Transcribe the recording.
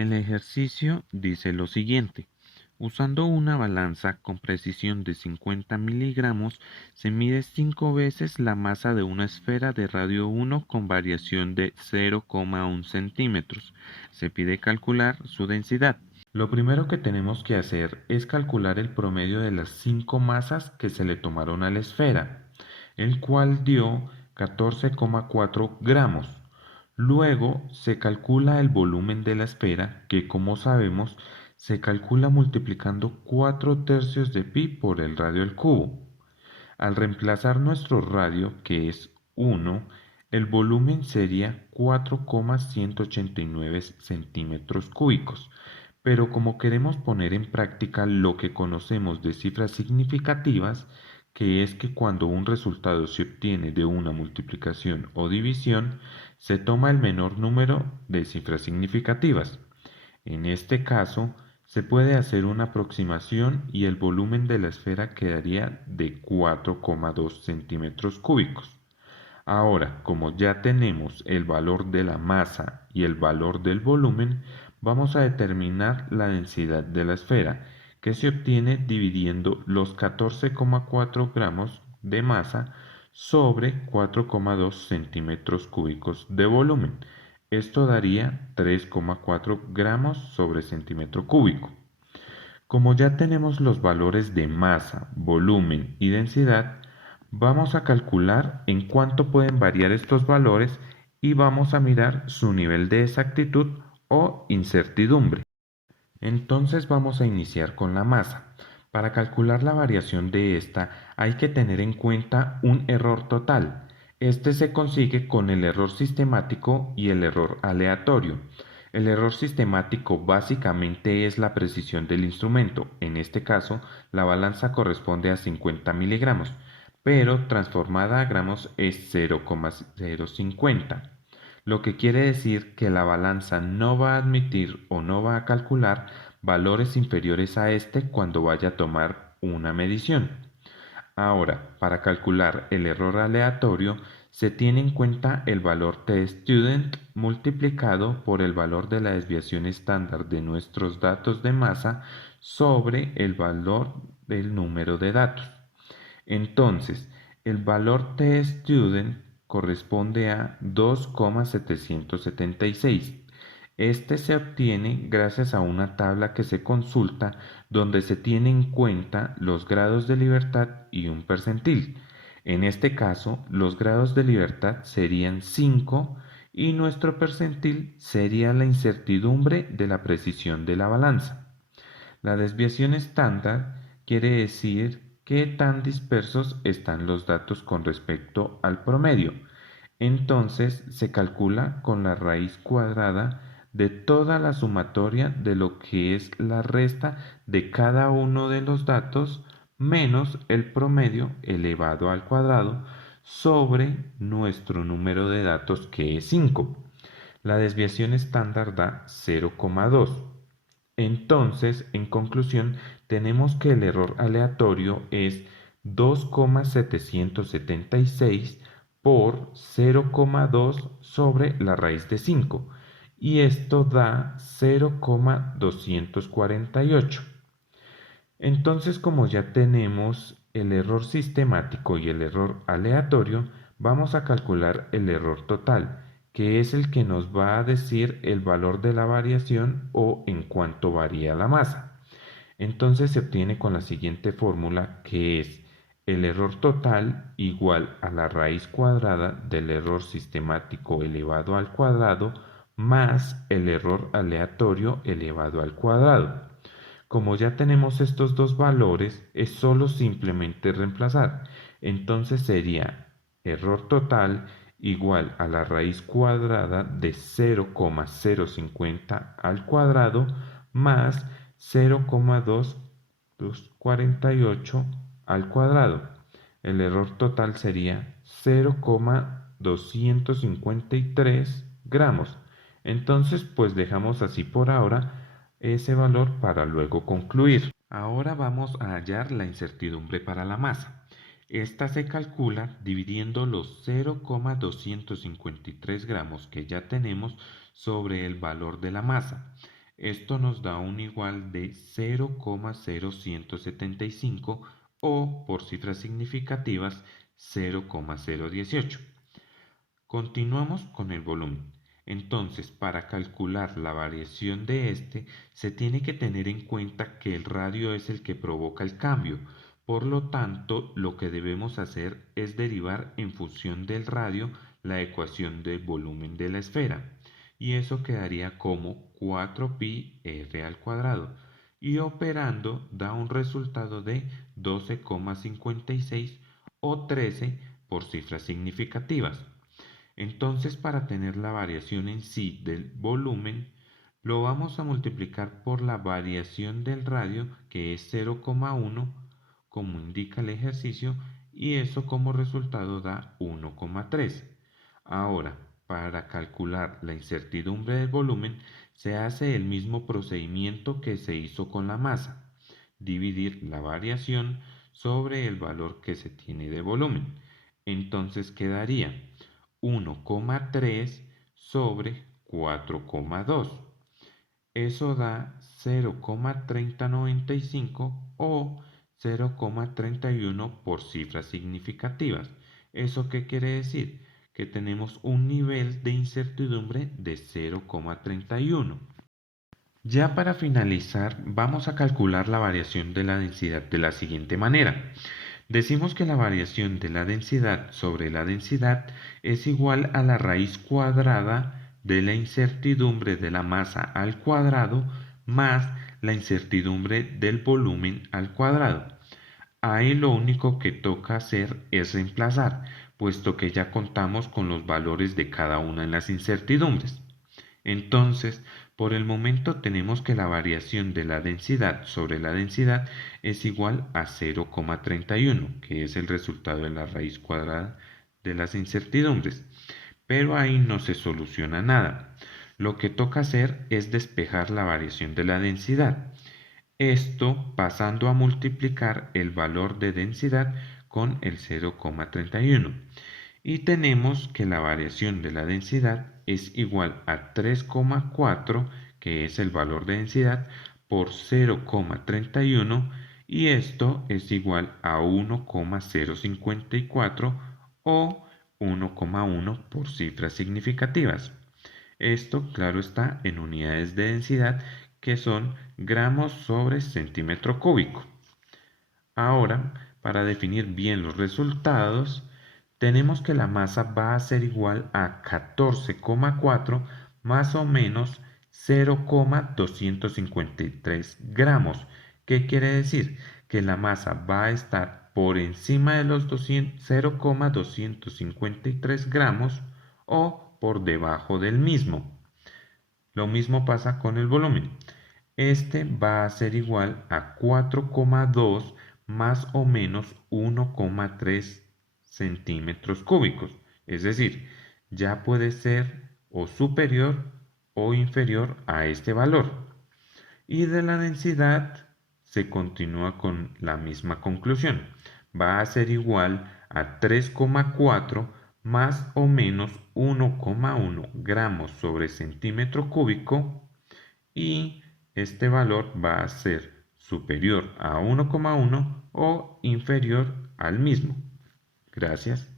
El ejercicio dice lo siguiente. Usando una balanza con precisión de 50 miligramos, se mide 5 veces la masa de una esfera de radio 1 con variación de 0,1 centímetros. Se pide calcular su densidad. Lo primero que tenemos que hacer es calcular el promedio de las 5 masas que se le tomaron a la esfera, el cual dio 14,4 gramos. Luego se calcula el volumen de la esfera, que como sabemos se calcula multiplicando 4 tercios de pi por el radio al cubo. Al reemplazar nuestro radio, que es 1, el volumen sería 4,189 centímetros cúbicos. Pero como queremos poner en práctica lo que conocemos de cifras significativas, que es que cuando un resultado se obtiene de una multiplicación o división, se toma el menor número de cifras significativas. En este caso, se puede hacer una aproximación y el volumen de la esfera quedaría de 4,2 centímetros cúbicos. Ahora, como ya tenemos el valor de la masa y el valor del volumen, vamos a determinar la densidad de la esfera, que se obtiene dividiendo los 14,4 gramos de masa sobre 4,2 centímetros cúbicos de volumen. Esto daría 3,4 gramos sobre centímetro cúbico. Como ya tenemos los valores de masa, volumen y densidad, vamos a calcular en cuánto pueden variar estos valores y vamos a mirar su nivel de exactitud o incertidumbre. Entonces vamos a iniciar con la masa. Para calcular la variación de esta hay que tener en cuenta un error total. Este se consigue con el error sistemático y el error aleatorio. El error sistemático básicamente es la precisión del instrumento. En este caso, la balanza corresponde a 50 miligramos, pero transformada a gramos es 0,050, lo que quiere decir que la balanza no va a admitir o no va a calcular valores inferiores a este cuando vaya a tomar una medición. Ahora, para calcular el error aleatorio, se tiene en cuenta el valor t-student multiplicado por el valor de la desviación estándar de nuestros datos de masa sobre el valor del número de datos. Entonces, el valor t-student corresponde a 2,776. Este se obtiene gracias a una tabla que se consulta donde se tiene en cuenta los grados de libertad y un percentil. En este caso, los grados de libertad serían 5 y nuestro percentil sería la incertidumbre de la precisión de la balanza. La desviación estándar quiere decir qué tan dispersos están los datos con respecto al promedio. Entonces se calcula con la raíz cuadrada de toda la sumatoria de lo que es la resta de cada uno de los datos menos el promedio elevado al cuadrado sobre nuestro número de datos, que es 5. La desviación estándar da 0,2. Entonces, en conclusión, tenemos que el error aleatorio es 2,776 por 0,2 sobre la raíz de 5, y esto da 0,248. Entonces, como ya tenemos el error sistemático y el error aleatorio, vamos a calcular el error total, que es el que nos va a decir el valor de la variación o en cuánto varía la masa. Entonces se obtiene con la siguiente fórmula, que es el error total igual a la raíz cuadrada del error sistemático elevado al cuadrado más el error aleatorio elevado al cuadrado. Como ya tenemos estos dos valores, es solo simplemente reemplazar. Entonces sería error total igual a la raíz cuadrada de 0,050 al cuadrado más 0,248 al cuadrado. El error total sería 0,253 gramos. Entonces, pues dejamos así por ahora ese valor para luego concluir. Ahora vamos a hallar la incertidumbre para la masa. Esta se calcula dividiendo los 0,253 gramos que ya tenemos sobre el valor de la masa. Esto nos da un igual de 0,0175 o, por cifras significativas, 0,018. Continuamos con el volumen. Entonces, para calcular la variación de este, se tiene que tener en cuenta que el radio es el que provoca el cambio. Por lo tanto, lo que debemos hacer es derivar en función del radio la ecuación del volumen de la esfera. Y eso quedaría como 4pi r al cuadrado. Y operando da un resultado de 12,56 o 13 por cifras significativas. Entonces, para tener la variación en sí del volumen, lo vamos a multiplicar por la variación del radio, que es 0,1, como indica el ejercicio, y eso como resultado da 1,3. Ahora, para calcular la incertidumbre del volumen, se hace el mismo procedimiento que se hizo con la masa: dividir la variación sobre el valor que se tiene de volumen. Entonces quedaría 1,3 sobre 4,2. Eso da 0,3095 o 0,31 por cifras significativas. ¿Eso qué quiere decir? Que tenemos un nivel de incertidumbre de 0,31. Ya para finalizar, vamos a calcular la variación de la densidad de la siguiente manera. Decimos que la variación de la densidad sobre la densidad es igual a la raíz cuadrada de la incertidumbre de la masa al cuadrado más la incertidumbre del volumen al cuadrado. Ahí lo único que toca hacer es reemplazar, puesto que ya contamos con los valores de cada una de las incertidumbres. Entonces, por el momento tenemos que la variación de la densidad sobre la densidad es igual a 0,31, que es el resultado de la raíz cuadrada de las incertidumbres. Pero ahí no se soluciona nada. Lo que toca hacer es despejar la variación de la densidad. Esto pasando a multiplicar el valor de densidad con el 0,31. Y tenemos que la variación de la densidad es igual a 3,4, que es el valor de densidad, por 0,31, y esto es igual a 1,054 o 1,1 por cifras significativas. Esto, claro está, en unidades de densidad, que son gramos sobre centímetro cúbico. Ahora, para definir bien los resultados, tenemos que la masa va a ser igual a 14,4 más o menos 0,253 gramos. ¿Qué quiere decir? Que la masa va a estar por encima de los 0,253 gramos o por debajo del mismo. Lo mismo pasa con el volumen. Este va a ser igual a 4,2 más o menos 1,3 centímetros cúbicos. Es decir, ya puede ser o superior o inferior a este valor. Y de la densidad se continúa con la misma conclusión. Va a ser igual a 3,4 más o menos 1,1 gramos sobre centímetro cúbico, y este valor va a ser superior a 1,1 o inferior al mismo. Gracias.